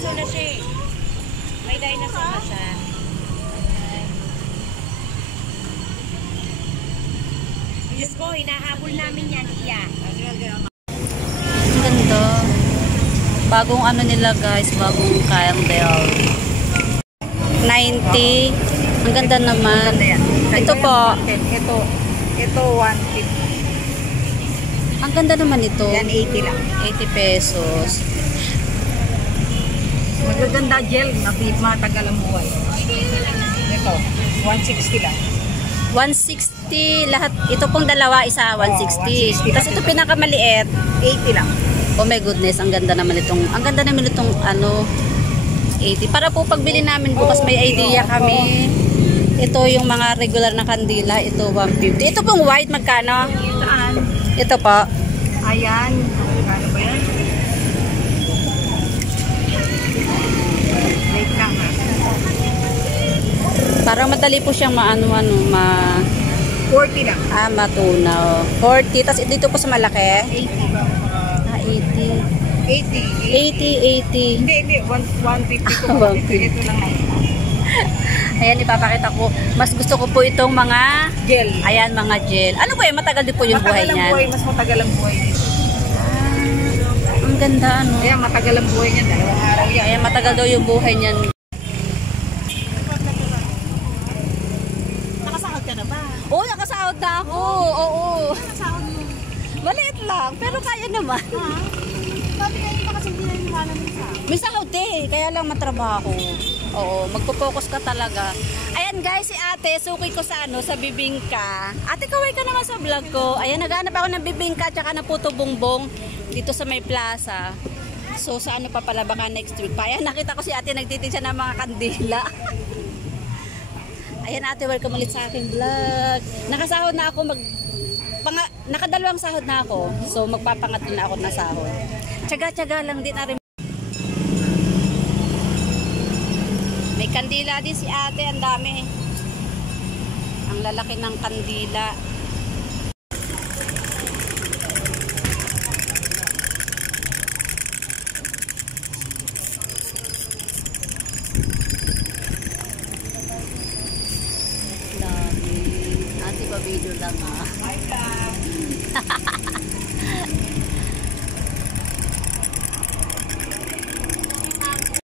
dinosaur na siya eh. May dinosaur na siya. Diyos ko, hinahabol namin yan, iya. Ang ganda. Bagong ano nila guys, bagong candle. 90. Ang ganda naman. Ito po. Ito 150. Ang ganda naman ito. Yan 80 lang. 80 pesos. Magaganda gel, matagal ang buhay. Ito, 160 lang. 160 lahat. Ito pong dalawa, isa 160. Tapos ito pinakamaliit, 80 lang. Oh my goodness, ang ganda naman itong ano 80. Para po pagbili namin bukas may idea kami. Ito yung mga regular na kandila, ito 150. Ito pong white magkano? Saan? Ito po. Ayan, magkano ba yan? Wait lang ha. Parang madali po siyang 40 lang. Matunaw. 40. Tapos dito po sa malaki. 80. 80. Hindi. 150 ko. Ito lang na. Ayan, ipapakita ko. Mas gusto ko po itong mga gel. Ayan, mga gel. Ano po yan? Matagal din po yung buhay niyan. Mas matagal ang buhay dito. Ang ganda, ano? Ayan, matagal ang buhay niyan. Dalawang araw yan. Ayan, matagal daw yung buhay niyan. Nakasahod ka na ba? Oo, nakasahod na ako. Oo. Nakasahod mo. Maliit lang, pero kaya naman. Sabi nga yung kasi hindi na yung wala mo sa May sahod eh, kaya lang matrabaho. Oo, magpo-focus ka talaga. Ayan guys, si ate, suki ko sa sa bibingka. Ate, kaway ka naman sa vlog ko. Ayan, naghanap ako ng bibingka tsaka ng puto bongbong dito sa may plaza. So, sa pa pala, baka next week pa. Ayan, nakita ko si ate nagtitin siya ng mga kandila. Ayan ate, welcome ulit sa aking vlog. Nakasahod na ako, nakadalawang sahod na ako. So, magpapangatlo na ako na sahod. Tsaga-tsaga lang din na rin. May kandila din si ate, ang dami. Ang lalaki ng kandila. Dami. Ate, pa video lang ha.